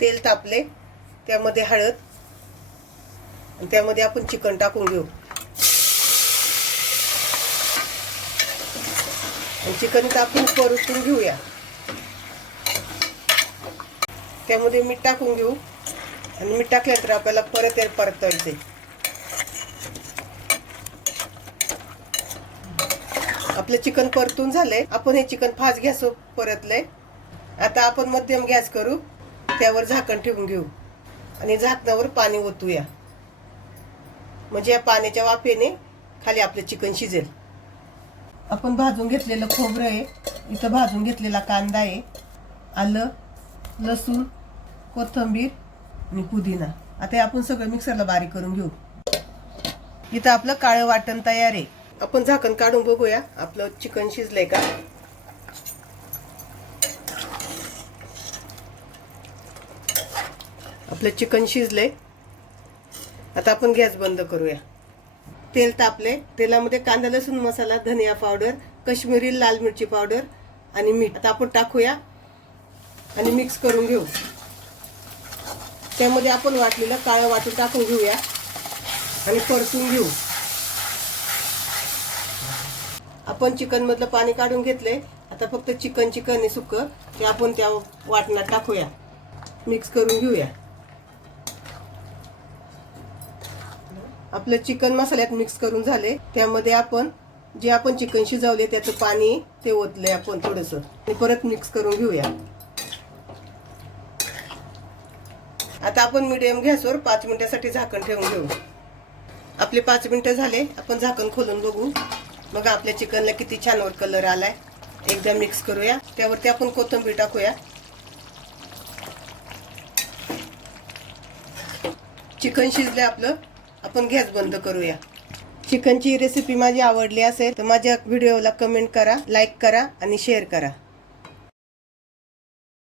तेल तापले, त्यामध्ये हळद आणि त्यामध्ये आपण चिकन टाकून घेऊ. चिकन टाकून परतून घेऊया. त्यामध्ये मीठ टाकून घेऊ आणि मीठ टाकल्यानंतर आपल्याला परत परतायचे. आपले चिकन परतून झाले. आपण हे चिकन फास्ट गॅसवर परतले. आता आपण मध्यम गॅस करू, त्यावर झाकण ठेवून घेऊ आणि झाकणावर पाणी ओतूया. म्हणजे या पाण्याच्या वाफेने खाली आपलं चिकन शिजेल. आपण भाजून घेतलेलं खोबरं आहे, इथं भाजून घेतलेला कांदा आहे, आलं, लसूण, कोथिंबीर आणि पुदिना. आता आपण सगळं मिक्सरला बारीक करून घेऊ. इथं आपलं काळं वाटण तयार आहे. आपण झाकण काढून बघूया आपलं चिकन शिजलंय का. आपलं चिकन शिजलंय. आता आपण गॅस बंद करूया. तेल तापले. तेलामध्ये कांदा लसूण मसाला, धनिया पावडर, काश्मीरी लाल मिरची पावडर आणि मीठ आता आपण टाकूया आणि मिक्स करून घेऊ. त्यामध्ये आपण वाटलेलं काळं वाटून टाकून घेऊया आणि परतून घेऊ. आपण चिकन मधलं पाणी काढून घेतले. आता फक्त चिकन आहे सुकं, ते आपण त्या वाटणात टाकूया, मिक्स करून घेऊया. आपलं चिकन मसाल्यात मिक्स करून झाले. त्यामध्ये आपण जे आपण चिकन शिजवले त्याचं पाणी ते ओतले आपण थोडंसं आणि परत मिक्स करून घेऊया. आता आपण मीडियम गॅसवर 5 मिनिटासाठी झाकण ठेवून घेऊ. आपले 5 मिनिटं झाले. आपण झाकण खोलून बघू. मग आपल्या चिकनला किती छान वर कलर आलाय. एकदा मिक्स करूया. त्यावरती आपण कोथिंबीर टाकूया. चिकन शिजले आपलं. आपण गॅस बंद करूया. चिकनची रेसिपी माझी आवडली असेल तर माझ्या व्हिडिओला कमेंट करा, लाईक करा आणि शेअर करा.